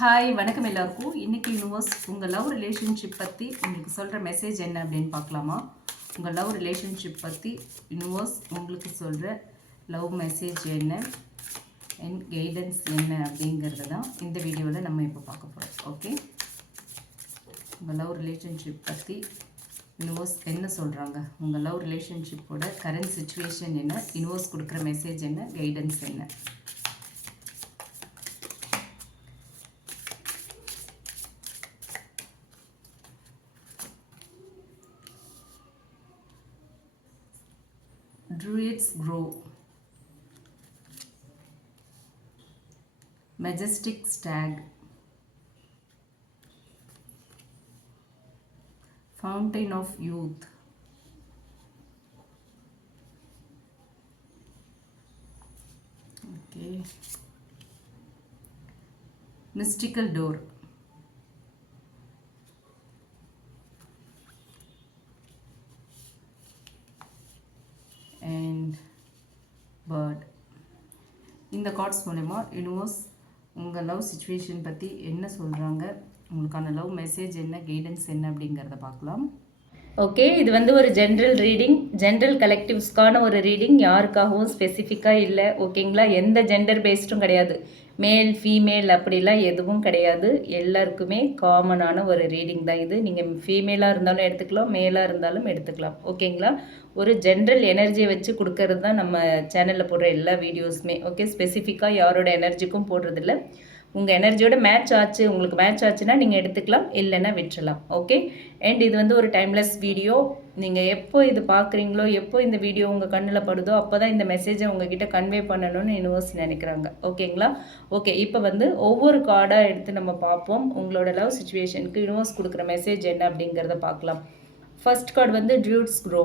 Hi வணக்கம் எல்லாருக்கும். இன்றைக்கி யூனிவர்ஸ் உங்கள் லவ் ரிலேஷன்ஷிப் பற்றி உங்களுக்கு சொல்கிற மெசேஜ் என்ன அப்படின்னு பார்க்கலாமா? உங்கள் லவ் ரிலேஷன்ஷிப் பற்றி யூனிவர்ஸ் உங்களுக்கு சொல்கிற லவ் மெசேஜ் என்ன அண்ட் கைடன்ஸ் என்ன அப்படிங்கிறது தான் இந்த வீடியோவில் நம்ம இப்போ பார்க்க போகிறோம். ஓகே, உங்கள் லவ் ரிலேஷன்ஷிப் பற்றி யூனிவர்ஸ் என்ன சொல்கிறாங்க, உங்கள் லவ் ரிலேஷன்ஷிப்போட கரண்ட் சுச்சுவேஷன் என்ன, யூனிவர்ஸ் கொடுக்குற மெசேஜ் என்ன, கைடன்ஸ் என்ன. Druids grow. Majestic stag. Fountain of youth. Okay. Mystical door. And bird. இந்த கார்ட்ஸ் மூலமா யூனிவர்ஸ் உங்கள் லவ் சுச்சுவேஷன் பற்றி என்ன சொல்கிறாங்க, உங்களுக்கான லவ் மெசேஜ் என்ன, கைடன்ஸ் என்ன அப்படிங்கிறத பார்க்கலாம். ஓகே, இது வந்து ஒரு ஜென்ரல் ரீடிங், ஜென்ரல் கலெக்டிவ்ஸ்க்கான ஒரு ரீடிங், யாருக்காகவும் ஸ்பெசிஃபிக்காக இல்லை. ஓகேங்களா, எந்த ஜெண்டர் பேஸ்டும் கிடையாது, மேல் ஃபீமேல் அப்படிலாம் எதுவும் கிடையாது. எல்லாருக்குமே காமனான ஒரு ரீடிங் தான் இது. நீங்கள் ஃபீமேலாக இருந்தாலும் எடுத்துக்கலாம், மேலாக இருந்தாலும் எடுத்துக்கலாம். ஓகேங்களா, ஒரு ஜென்ரல் எனர்ஜியை வச்சு கொடுக்கறது தான் நம்ம சேனலில் போடுற எல்லா வீடியோஸுமே. ஓகே, ஸ்பெசிஃபிக்காக யாரோட எனர்ஜிக்கும் போடுறதில்ல. உங்கள் எனர்ஜியோட மேட்ச் ஆச்சு, உங்களுக்கு மேட்ச் ஆச்சுன்னா நீங்கள் எடுத்துக்கலாம், இல்லைன்னா விட்டுறலாம். ஓகே, அண்ட் இது வந்து ஒரு டைம்லெஸ் வீடியோ. நீங்கள் எப்போ இது பார்க்குறீங்களோ, எப்போ இந்த வீடியோ உங்கள் கண்ணில் படுதோ அப்போ தான் இந்த மெசேஜை உங்ககிட்ட கன்வே பண்ணணும்னு யூனிவர்ஸ் நினைக்கிறாங்க. ஓகேங்களா, ஓகே, இப்போ வந்து ஒவ்வொரு கார்டாக எடுத்து நம்ம பார்ப்போம். உங்களோட லவ் சுச்சுவேஷனுக்கு யூனிவர்ஸ் கொடுக்குற மெசேஜ் என்ன அப்படிங்கிறத பார்க்கலாம். ஃபர்ஸ்ட் கார்டு வந்து ட்ரூட்ஸ் க்ரோ.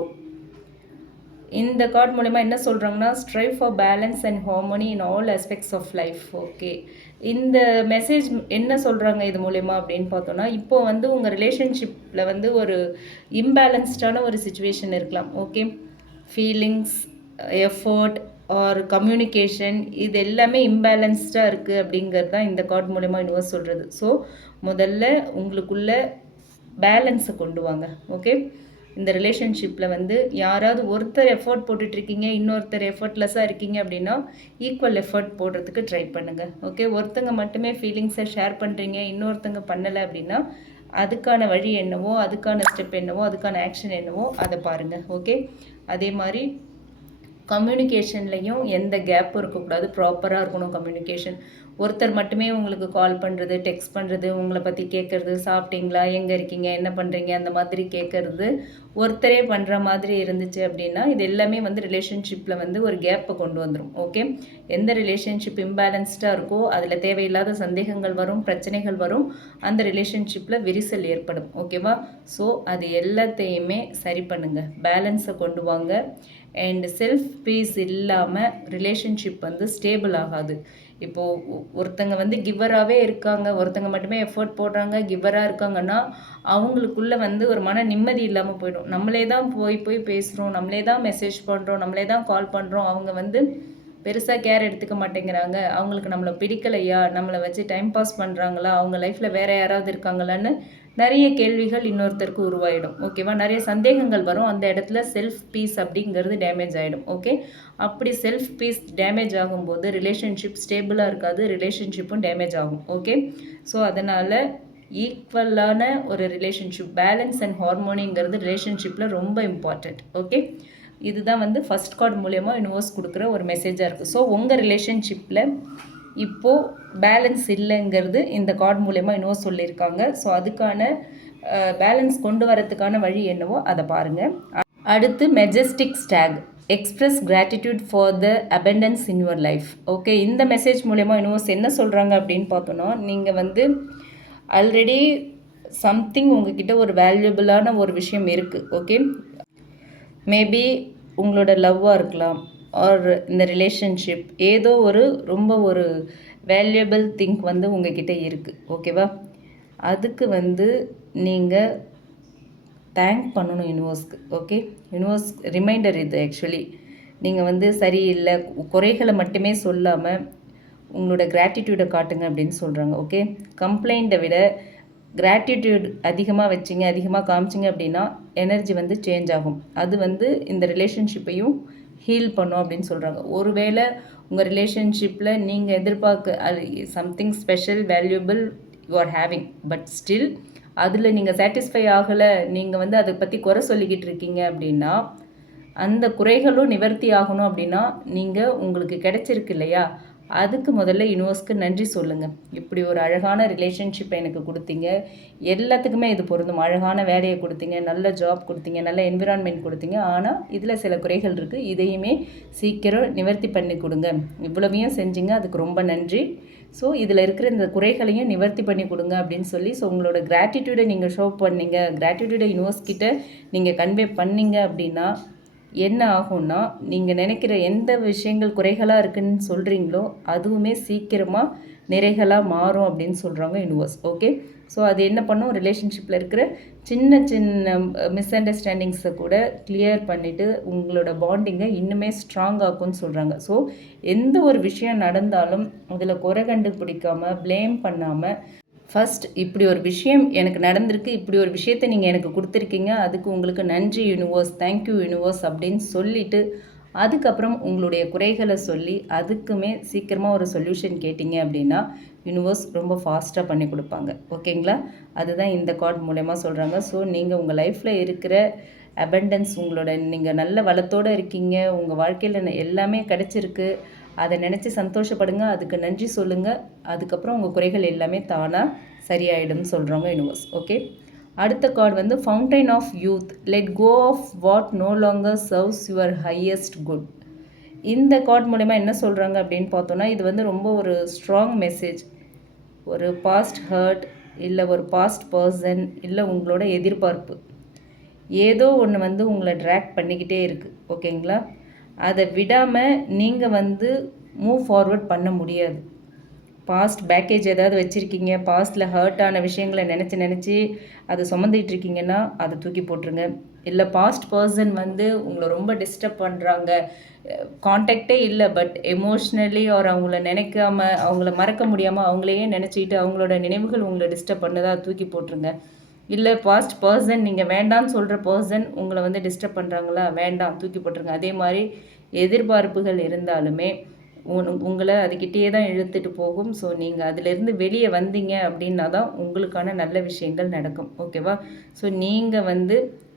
இந்த கார்டு மூலமா என்ன சொல்கிறாங்கன்னா, strive for balance and harmony in all aspects of life. Okay, இந்த மெசேஜ் என்ன சொல்கிறாங்க இது மூலயமா அப்படின்னு பார்த்தோன்னா, இப்போ வந்து உங்கள் ரிலேஷன்ஷிப்பில் வந்து ஒரு இம்பேலன்ஸ்டான ஒரு சுச்சுவேஷன் இருக்கலாம். Okay, feelings, effort or communication, இது எல்லாமே இம்பேலன்ஸ்டாக இருக்குது அப்படிங்கிறது தான் இந்த கார்டு மூலயமா யூனிவர்ஸ் சொல்கிறது. ஸோ முதல்ல உங்களுக்குள்ள பேலன்ஸை கொண்டு வாங்க. ஓகே, இந்த ரிலேஷன்ஷிப்பில் வந்து யாராவது ஒருத்தர் எஃபர்ட் போட்டுட்ருக்கீங்க, இன்னொருத்தர் எஃபர்ட்லெஸ்ஸாக இருக்கீங்க அப்படின்னா ஈக்குவல் எஃபர்ட் போடுறதுக்கு ட்ரை பண்ணுங்கள். ஓகே, ஒருத்தங்க மட்டுமே ஃபீலிங்ஸை ஷேர் பண்ணுறீங்க, இன்னொருத்தங்க பண்ணலை அப்படின்னா அதுக்கான வழி என்னவோ, அதுக்கான ஸ்டெப் என்னவோ, அதுக்கான ஆக்ஷன் என்னவோ அதை பாருங்கள். ஓகே, அதே மாதிரி கம்யூனிகேஷன்லேயும் எந்த கேப்பும் இருக்கக்கூடாது, ப்ராப்பராக இருக்கணும் கம்யூனிகேஷன். ஒருத்தர் மட்டுமே உங்களுக்கு கால் பண்ணுறது, டெக்ஸ்ட் பண்ணுறது, உங்களை பற்றி கேட்குறது, சாப்பிட்டீங்களா, எங்கே இருக்கீங்க, என்ன பண்ணுறீங்க, அந்த மாதிரி கேட்குறது ஒருத்தரே பண்ணுற மாதிரி இருந்துச்சு அப்படின்னா இது எல்லாமே வந்து ரிலேஷன்ஷிப்பில் வந்து ஒரு கேப்பை கொண்டு வந்துடும். ஓகே, எந்த ரிலேஷன்ஷிப் இம்பேலன்ஸ்டாக இருக்கோ அதில் தேவையில்லாத சந்தேகங்கள் வரும், பிரச்சனைகள் வரும், அந்த ரிலேஷன்ஷிப்பில் விரிசல் ஏற்படும். ஓகேவா, ஸோ அது எல்லாத்தையுமே சரி பண்ணுங்கள், பேலன்ஸை கொண்டு வாங்க. அண்ட் செல்ஃப் பீஸ் இல்லாமல் ரிலேஷன்ஷிப் வந்து ஸ்டேபிள் ஆகாது. இப்போது ஒருத்தங்க வந்து கிவராகவே இருக்காங்க, ஒருத்தங்க மட்டுமே எஃபர்ட் போடுறாங்க, கிவராக இருக்காங்கன்னா அவங்களுக்குள்ளே வந்து ஒரு மன நிம்மதி இல்லாமல் போயிடும். நம்மளே தான் போய் போய் பேசுகிறோம், நம்மளே தான் மெசேஜ் பண்ணுறோம், நம்மளே தான் கால் பண்ணுறோம், அவங்க வந்து பெருசாக கேர் எடுத்துக்க மாட்டேங்கிறாங்க, அவங்களுக்கு நம்மளை பிடிக்கலையா, நம்மளை வச்சு டைம் பாஸ் பண்ணுறாங்களா, அவங்க லைஃப்பில் வேறு யாராவது இருக்காங்களான்னு நிறைய கேள்விகள் இன்னொருத்தருக்கு உருவாயிடும். ஓகேவா, நிறைய சந்தேகங்கள் வரும், அந்த இடத்துல செல்ஃப் பீஸ் அப்படிங்கிறது டேமேஜ் ஆகிடும். ஓகே, அப்படி செல்ஃப் பீஸ் டேமேஜ் ஆகும்போது ரிலேஷன்ஷிப் ஸ்டேபிளாக இருக்காது, ரிலேஷன்ஷிப்பும் டேமேஜ் ஆகும். ஓகே, ஸோ அதனால் ஈக்குவலான ஒரு ரிலேஷன்ஷிப், பேலன்ஸ் அண்ட் ஹார்மோனிங்கிறது ரிலேஷன்ஷிப்பில் ரொம்ப இம்பார்ட்டண்ட். ஓகே, இதுதான் வந்து ஃபர்ஸ்ட் கார்டு மூலயமா யூனிவர்ஸ் கொடுக்குற ஒரு மெசேஜாக இருக்குது. ஸோ உங்கள் ரிலேஷன்ஷிப்பில் இப்போது பேலன்ஸ் இல்லைங்கிறது இந்த கார்டு மூலயமா யூனிவர்ஸ் சொல்லியிருக்காங்க. ஸோ அதுக்கான பேலன்ஸ் கொண்டு வரதுக்கான வழி என்னவோ அதை பாருங்கள். அடுத்து majestic stag, express gratitude for the abundance in your life. Okay, இந்த மெசேஜ் மூலயமா யூனிவர்ஸ் என்ன சொல்கிறாங்க அப்படின்னு பார்த்தோன்னா, நீங்கள் வந்து ஆல்ரெடி சம்திங் உங்ககிட்ட ஒரு வேல்யூபிளான ஒரு விஷயம் இருக்குது. ஓகே, மேபி உங்களோட லவ்வாக இருக்கலாம், ஆர் இந்த ரிலேஷன்ஷிப் ஏதோ ஒரு ரொம்ப ஒரு வேல்யூபிள் திங்க் வந்து உங்ககிட்ட இருக்குது. ஓகேவா, அதுக்கு வந்து நீங்கள் தேங்க் பண்ணணும் யூனிவர்ஸ்க்கு. ஓகே, யூனிவர்ஸ் ரிமைண்டர் இது. ஆக்சுவலி நீங்கள் வந்து சரியில்லை, குறைகளை மட்டுமே சொல்லாமல் உங்களோட கிராட்டிடியூடை காட்டுங்க அப்படின்னு சொல்கிறாங்க. ஓகே, கம்ப்ளைண்ட்டை விட கிராட்டிடியூட் அதிகமாக வச்சிங்க, அதிகமாக காமிச்சிங்க அப்படின்னா எனர்ஜி வந்து சேஞ்ச் ஆகும். அது வந்து இந்த ரிலேஷன்ஷிப்பையும் ஹீல் பண்ணும் அப்படின்னு சொல்கிறாங்க. ஒருவேளை உங்கள் ரிலேஷன்ஷிப்பில் நீங்கள் எதிர்பார்க்க something special valuable you are having, but still அதில் நீங்கள் சாட்டிஸ்ஃபை ஆகலை, நீங்கள் வந்து அதை பற்றி குறை சொல்லிக்கிட்டு இருக்கீங்க அப்படின்னா அந்த குறைகளும் நிவர்த்தி ஆகணும் அப்படின்னா நீங்கள் உங்களுக்கு கிடைச்சிருக்கு இல்லையா, அதுக்கு முதல்ல யூனிவர்ஸ்க்கு நன்றி சொல்லுங்கள். இப்படி ஒரு அழகான ரிலேஷன்ஷிப்பை எனக்கு கொடுத்தீங்க, எல்லாத்துக்குமே இது பொருந்தும். அழகான வேலையை கொடுத்தீங்க, நல்ல ஜாப் கொடுத்தீங்க, நல்ல என்விரான்மெண்ட் கொடுத்தீங்க, ஆனால் இதில் சில குறைகள் இருக்குது, இதையுமே சீக்கிரம் நிவர்த்தி பண்ணி கொடுங்க. இவ்வளவையும் செஞ்சீங்க, அதுக்கு ரொம்ப நன்றி. ஸோ இதில் இருக்கிற இந்த குறைகளையும் நிவர்த்தி பண்ணி கொடுங்க அப்படின்னு சொல்லி, ஸோ உங்களோட கிராட்டிடியூடை நீங்கள் ஷோ பண்ணீங்க, கிராட்டிடியூடை யூனிவர்ஸ்கிட்ட நீங்கள் கன்வே பண்ணீங்க அப்படின்னா என்ன ஆகும்னா, நீங்கள் நினைக்கிற எந்த விஷயங்கள் குறைகளாக இருக்குதுன்னு சொல்கிறீங்களோ அதுவுமே சீக்கிரமாக நிறைகளாக மாறும் அப்படின்னு சொல்கிறாங்க யூனிவர்ஸ். ஓகே, ஸோ அது என்ன பண்ணும், ரிலேஷன்ஷிப்பில் இருக்கிற சின்ன சின்ன மிஸ் அண்டர்ஸ்டாண்டிங்ஸை கூட கிளியர் பண்ணிவிட்டு உங்களோட பாண்டிங்கை இன்னுமே ஸ்ட்ராங் ஆக்கும்னு சொல்கிறாங்க. ஸோ எந்த ஒரு விஷயம் நடந்தாலும் அதில் குறை கண்டுபிடிக்காமல் ப்ளேம் பண்ணாமல், ஃபஸ்ட் இப்படி ஒரு விஷயம் எனக்கு நடந்திருக்கு, இப்படி ஒரு விஷயத்தை நீங்கள் எனக்கு கொடுத்துருக்கீங்க, அதுக்கு உங்களுக்கு நன்றி யூனிவர்ஸ், தேங்க்யூ யூனிவர்ஸ் அப்படின்னு சொல்லிவிட்டு அதுக்கப்புறம் உங்களுடைய குறைகளை சொல்லி அதுக்குமே சீக்கிரமாக ஒரு சொல்யூஷன் கேட்டிங்க அப்படின்னா யூனிவர்ஸ் ரொம்ப ஃபாஸ்ட்டாக பண்ணி கொடுப்பாங்க. ஓகேங்களா, அதுதான் இந்த கார்டு மூலயமா சொல்கிறாங்க. ஸோ நீங்கள் உங்கள் லைஃப்பில் இருக்கிற அபண்டன்ஸ், உங்களோட நீங்கள் நல்ல வளத்தோடு இருக்கீங்க, உங்கள் வாழ்க்கையில் எல்லாமே கிடச்சிருக்கு, அதை நினச்சி சந்தோஷப்படுங்க, அதுக்கு நன்றி சொல்லுங்கள், அதுக்கப்புறம் உங்கள் குறைகள் எல்லாமே தானாக சரியாயிடும்னு சொல்கிறாங்க யூனிவர்ஸ். ஓகே, அடுத்த கார்டு வந்து fountain of youth, let go of what no longer serves your highest good. இந்த கார்டு மூலமா என்ன சொல்கிறாங்க அப்படின்னு பார்த்தோன்னா, இது வந்து ரொம்ப ஒரு ஸ்ட்ராங் மெசேஜ். ஒரு பாஸ்ட் ஹர்ட், இல்லை ஒரு பாஸ்ட் பர்சன், இல்லை உங்களோட எதிர்பார்ப்பு ஏதோ ஒன்று வந்து உங்களை ட்ராக் பண்ணிக்கிட்டே இருக்குது. ஓகேங்களா, அதை விடாமல் நீங்கள் வந்து மூவ் ஃபார்வர்ட் பண்ண முடியாது. பாஸ்ட் பேக்கேஜ் ஏதாவது வச்சுருக்கீங்க, பாஸ்ட்டில் ஹர்ட் ஆன விஷயங்களை நினச்சி அதை சுமந்துகிட்ருக்கீங்கன்னா அதை தூக்கி போட்டுருங்க. இல்லை பாஸ்ட் பர்சன் வந்து உங்களை ரொம்ப டிஸ்டர்ப் பண்ணுறாங்க, கான்டாக்டே இல்லை, பட் எமோஷ்னலி ஒரு அவங்கள நினைக்காம, அவங்கள மறக்க முடியாமல் அவங்களையே நினச்சிக்கிட்டு அவங்களோட நினைவுகள் உங்களை டிஸ்டர்ப் பண்ணதாக தூக்கி போட்டுருங்க. இல்லை பாஸ்ட் பர்சன், நீங்கள் வேண்டாம்னு சொல்கிற பர்சன் உங்களை வந்து டிஸ்டர்ப் பண்ணுறாங்களா, வேண்டாம், தூக்கி போட்டுருங்க. அதே மாதிரி எதிர்பார்ப்புகள் இருந்தாலுமே உங்களை அதுக்கிட்டே தான் இழுத்துட்டு போகும். ஸோ நீங்கள் அதிலேருந்து வெளியே வந்தீங்க அப்படின்னா தான் உங்களுக்கான நல்ல விஷயங்கள் நடக்கும். ஓகேவா, ஸோ நீங்கள் வந்து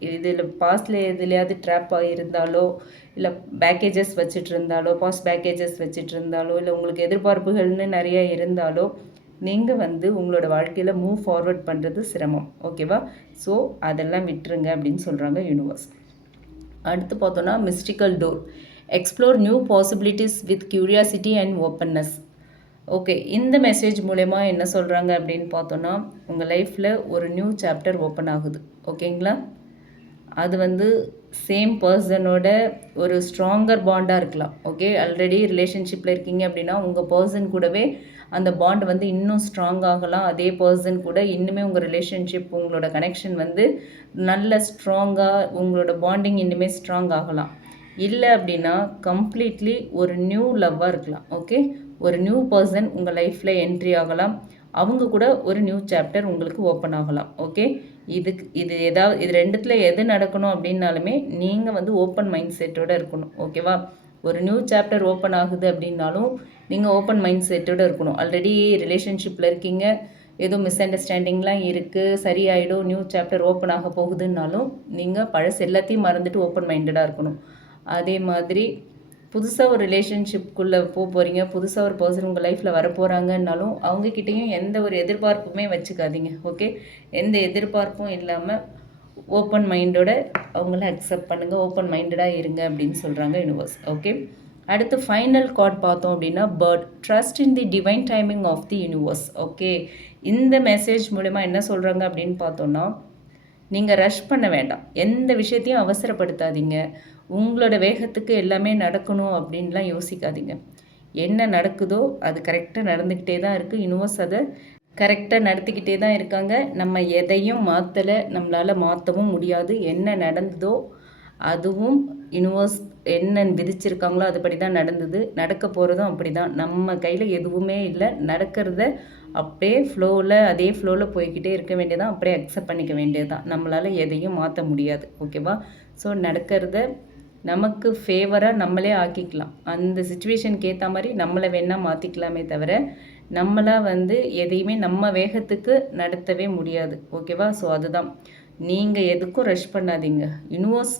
இதில் பாஸ்டில் எதுலையாவது ட்ராப் ஆகியிருந்தாலோ, இல்லை பேக்கேஜஸ் வச்சுட்டு இருந்தாலோ, பாஸ்ட் பேக்கேஜஸ் வச்சுட்டு இருந்தாலோ, இல்லை உங்களுக்கு எதிர்பார்ப்புகள்னு நிறைய இருந்தாலோ நீங்கள் வந்து உங்களோட வாழ்க்கையில் மூவ் ஃபார்வர்ட் பண்ணுறது சிரமம். ஓகேவா, ஸோ அதெல்லாம் விட்டுருங்க அப்படின்னு சொல்கிறாங்க யூனிவர்ஸ். அடுத்து பார்த்தோன்னா mystical door, explore new possibilities with curiosity and openness. Okay, இந்த மெசேஜ் மூலமா என்ன சொல்கிறாங்க அப்படின்னு பார்த்தோன்னா, உங்கள் லைஃப்பில் ஒரு நியூ சாப்டர் ஓப்பன் ஆகுது. ஓகேங்களா, அது வந்து சேம் பர்சனோட ஒரு ஸ்ட்ராங்கர் பாண்டாக இருக்கலாம். ஓகே, ஆல்ரெடி ரிலேஷன்ஷிப்பில் இருக்கீங்க அப்படின்னா உங்கள் பர்சன் கூடவே அந்த பாண்ட் வந்து இன்னும் ஸ்ட்ராங் ஆகலாம். அதே பர்சன் கூட இன்னுமே உங்கள் ரிலேஷன்ஷிப், உங்களோட கனெக்ஷன் வந்து நல்ல ஸ்ட்ராங்காக, உங்களோட பாண்டிங் இன்னுமே ஸ்ட்ராங் ஆகலாம். இல்லை அப்படின்னா கம்ப்ளீட்லி ஒரு நியூ லவ்வாக இருக்கலாம். ஓகே, ஒரு நியூ பர்சன் உங்கள் லைஃப்பில் என்ட்ரி ஆகலாம், அவங்க கூட ஒரு நியூ சாப்டர் உங்களுக்கு ஓப்பன் ஆகலாம். ஓகே, இது ரெண்டுத்தில் எது நடக்கணும் அப்படின்னாலுமே நீங்கள் வந்து ஓப்பன் மைண்ட் செட்டோடு இருக்கணும். ஓகேவா, ஒரு நியூ சாப்டர் ஓப்பன் ஆகுது அப்படின்னாலும் நீங்கள் ஓப்பன் மைண்ட் செட்டோடு இருக்கணும். ஆல்ரெடி ரிலேஷன்ஷிப்பில் இருக்கீங்க, ஏதோ மிஸ் அண்டர்ஸ்டாண்டிங்லாம் இருக்குது, சரியாயிடும், நியூ சாப்டர் ஓப்பன் ஆக போகுதுன்னாலும் நீங்கள் பழசு எல்லாத்தையும் மறந்துட்டு ஓப்பன் மைண்டடாக இருக்கணும். அதே மாதிரி புதுசாக ஒரு ரிலேஷன்ஷிப்குள்ளே போகிறீங்க, புதுசாக ஒரு பர்சன் உங்கள் லைஃப்பில் வரப்போகிறாங்கன்னாலும் அவங்கக்கிட்டேயும் எந்த ஒரு எதிர்பார்ப்புமே வச்சுக்காதீங்க. ஓகே, எந்த எதிர்பார்ப்பும் இல்லாமல் ஓப்பன் மைண்டோட அவங்கள அக்செப்ட் பண்ணுங்கள், ஓப்பன் மைண்டடாக இருங்க அப்படின்னு சொல்கிறாங்க யூனிவர்ஸ். ஓகே, அடுத்து ஃபைனல் கார்ட் பார்த்தோம் அப்படின்னா bird, trust in the divine timing of the universe. Okay, இந்த மெசேஜ் மூலிமா என்ன சொல்கிறாங்க அப்படின்னு பார்த்தோன்னா, நீங்கள் ரஷ் பண்ண வேண்டாம், எந்த விஷயத்தையும் அவசரப்படுத்தாதீங்க, உங்களோட வேகத்துக்கு எல்லாமே நடக்கணும் அப்படின்லாம் யோசிக்காதீங்க. என்ன நடக்குதோ அது கரெக்டாக நடந்துக்கிட்டே தான் இருக்குது. யூனிவர்ஸ் அதை கரெக்டாக நடத்திக்கிட்டே தான் இருக்காங்க. நம்ம எதையும் மாற்றலை, நம்மளால் மாற்றவும் முடியாது. என்ன நடந்ததோ அதுவும் யூனிவர்ஸ் என்ன விதிச்சிருக்காங்களோ அதுபடி தான் நடந்தது, நடக்க போகிறதும் அப்படி தான். நம்ம கையில் எதுவுமே இல்லை. நடக்கிறத அப்படியே அதே ஃப்ளோவில் போய்கிட்டே இருக்க வேண்டியதான், அப்படியே அக்செப்ட் பண்ணிக்க வேண்டியது தான். நம்மளால் எதையும் மாற்ற முடியாது. ஓகேவா? ஸோ நடக்கிறத நமக்கு ஃபேவராக நம்மளே ஆக்கிக்கலாம். அந்த சுச்சுவேஷனுக்கு ஏற்ற மாதிரி நம்மளை வேணால் மாற்றிக்கலாமே தவிர நம்மளாக எதையுமே நம்ம வேகத்துக்கு நடத்தவே முடியாது. ஓகேவா? ஸோ அதுதான். நீங்கள் எதுக்கும் ரஷ் பண்ணாதீங்க. யூனிவர்ஸ்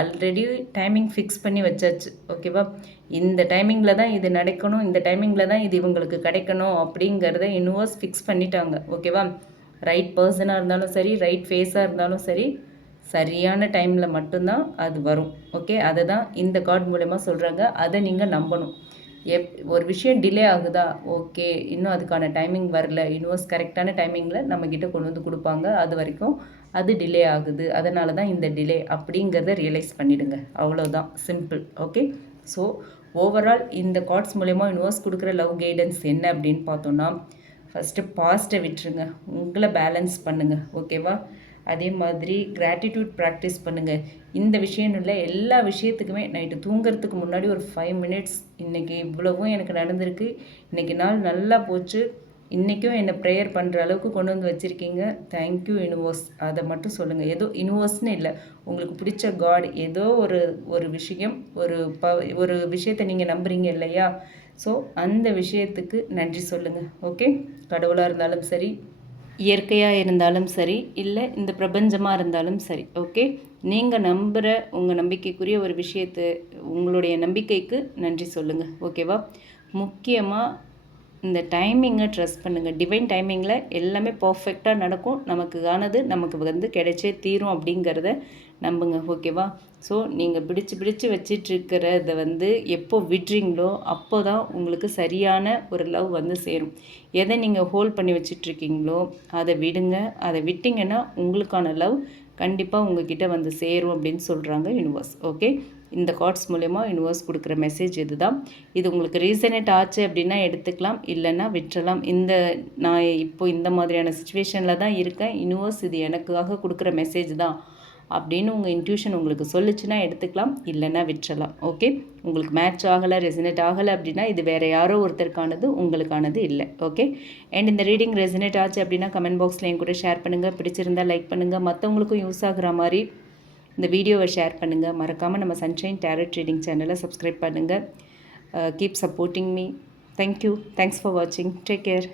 ஆல்ரெடி டைமிங் ஃபிக்ஸ் பண்ணி வச்சாச்சு. ஓகேவா? இந்த டைமிங்கில் தான் இது நடக்கணும், இந்த டைமிங்கில் தான் இது இவங்களுக்கு கிடைக்கணும் அப்படிங்கிறத யூனிவர்ஸ் ஃபிக்ஸ் பண்ணிட்டாங்க. ஓகேவா? ரைட் பர்சனாக இருந்தாலும் சரி, ரைட் ஃபேஸாக இருந்தாலும் சரி, சரியான டைமில் மட்டும்தான் அது வரும். ஓகே? அதை தான் இந்த கார்டு மூலமா சொல்கிறாங்க. அதை நீங்கள் நம்பணும். ஒரு விஷயம் டிலே ஆகுதா, ஓகே, இன்னும் அதுக்கான டைமிங் வரல, யூனிவர்ஸ் கரெக்டான டைமிங்கில் நம்மக்கிட்ட கொண்டு கொடுப்பாங்க. அது வரைக்கும் அது டிலே ஆகுது, அதனால தான் இந்த டிலே அப்படிங்கிறத ரியலைஸ் பண்ணிவிடுங்க. அவ்வளோதான், சிம்பிள். ஓகே? ஸோ ஓவரால் இந்த கார்ட்ஸ் மூலமா யூனிவர்ஸ் கொடுக்குற லவ் கைடன்ஸ் என்ன அப்படின்னு பார்த்தோன்னா, ஃபஸ்ட்டு பாஸ்ட்டை விட்டுருங்க, உங்களை பேலன்ஸ் பண்ணுங்கள். ஓகேவா? அதே மாதிரி கிராட்டிடியூட் ப்ராக்டிஸ் பண்ணுங்கள். இந்த விஷயம் இல்லை, எல்லா விஷயத்துக்குமே நைட்டு தூங்குறதுக்கு முன்னாடி ஒரு 5 மினிட்ஸ், இன்றைக்கி இவ்வளவும் எனக்கு நடந்திருக்கு, இன்றைக்கி நாள் நல்லா போச்சு, இன்றைக்கும் என்னை ப்ரேயர் பண்ணுற அளவுக்கு கொண்டு வச்சுருக்கீங்க, தேங்க்யூ யூனிவர்ஸ், அதை மட்டும் சொல்லுங்கள். ஏதோ யூனிவர்ஸ்னு இல்லை, உங்களுக்கு பிடிச்ச காட், ஏதோ ஒரு விஷயம், ஒரு விஷயத்தை நீங்கள் நம்புறீங்க இல்லையா? ஸோ அந்த விஷயத்துக்கு நன்றி சொல்லுங்கள். ஓகே? கடவுளாக இருந்தாலும் சரி, இயற்கையாக இருந்தாலும் சரி, இல்லை இந்த பிரபஞ்சமாக இருந்தாலும் சரி. ஓகே? நீங்கள் நம்புகிற உங்கள் நம்பிக்கைக்குரிய ஒரு விஷயத்தை, உங்களுடைய நம்பிக்கைக்கு நன்றி சொல்லுங்கள். ஓகேவா? முக்கியமாக இந்த டைமிங்கை ட்ரஸ்ட் பண்ணுங்கள். டிவைன் டைமிங்கில் எல்லாமே பர்ஃபெக்டாக நடக்கும், நமக்கு ஆனது நமக்கு கிடைச்சே தீரும் அப்படிங்கிறத நம்புங்க. ஓகேவா? ஸோ நீங்கள் பிடிச்சு வச்சிட்ருக்கிறத எப்போ விட்றீங்களோ அப்போ தான் உங்களுக்கு சரியான ஒரு லவ் சேரும். எதை நீங்கள் ஹோல்ட் பண்ணி வச்சிட்ருக்கீங்களோ அதை விடுங்க. அதை விட்டிங்கன்னா உங்களுக்கான லவ் கண்டிப்பாக உங்ககிட்ட சேரும் அப்படின்னு சொல்கிறாங்க யூனிவர்ஸ். ஓகே? இந்த கார்ட்ஸ் மூலமா யூனிவர்ஸ் கொடுக்குற மெசேஜ் இதுதான். இது உங்களுக்கு ரீசனேட் ஆச்சு அப்படின்னா எடுத்துக்கலாம், இல்லைன்னா விட்டுறலாம். நான் இப்போ இந்த மாதிரியான சுச்சுவேஷனில் தான் இருக்கேன், யூனிவர்ஸ் இது எனக்காக கொடுக்குற மெசேஜ் தான் அப்படின்னு உங்கள் இன்ட்யூஷன் உங்களுக்கு சொல்லிச்சுன்னா எடுத்துக்கலாம், இல்லைன்னா விட்டுறலாம். ஓகே? உங்களுக்கு மேட்ச் ஆகலை, ரெசனேட் ஆகலை அப்படின்னா இது வேறு யாரோ ஒருத்தருக்கானது, உங்களுக்கானது இல்லை. ஓகே? அண்ட் இந்த ரீடிங் ரெசனேட் ஆச்சு அப்படின்னா கமெண்ட் பாக்ஸில் என் கூட ஷேர் பண்ணுங்கள். பிடிச்சிருந்தால் லைக் பண்ணுங்கள். மற்றவங்களுக்கும் யூஸ் ஆகுற மாதிரி இந்த வீடியோவை ஷேர் பண்ணுங்கள். மறக்காமல் நம்ம சன்ஷைன் டேரட் ட்ரீடிங் சேனலை சப்ஸ்கிரைப் பண்ணுங்கள். Keep supporting me. Thank you. Thanks for வாட்சிங். Take care.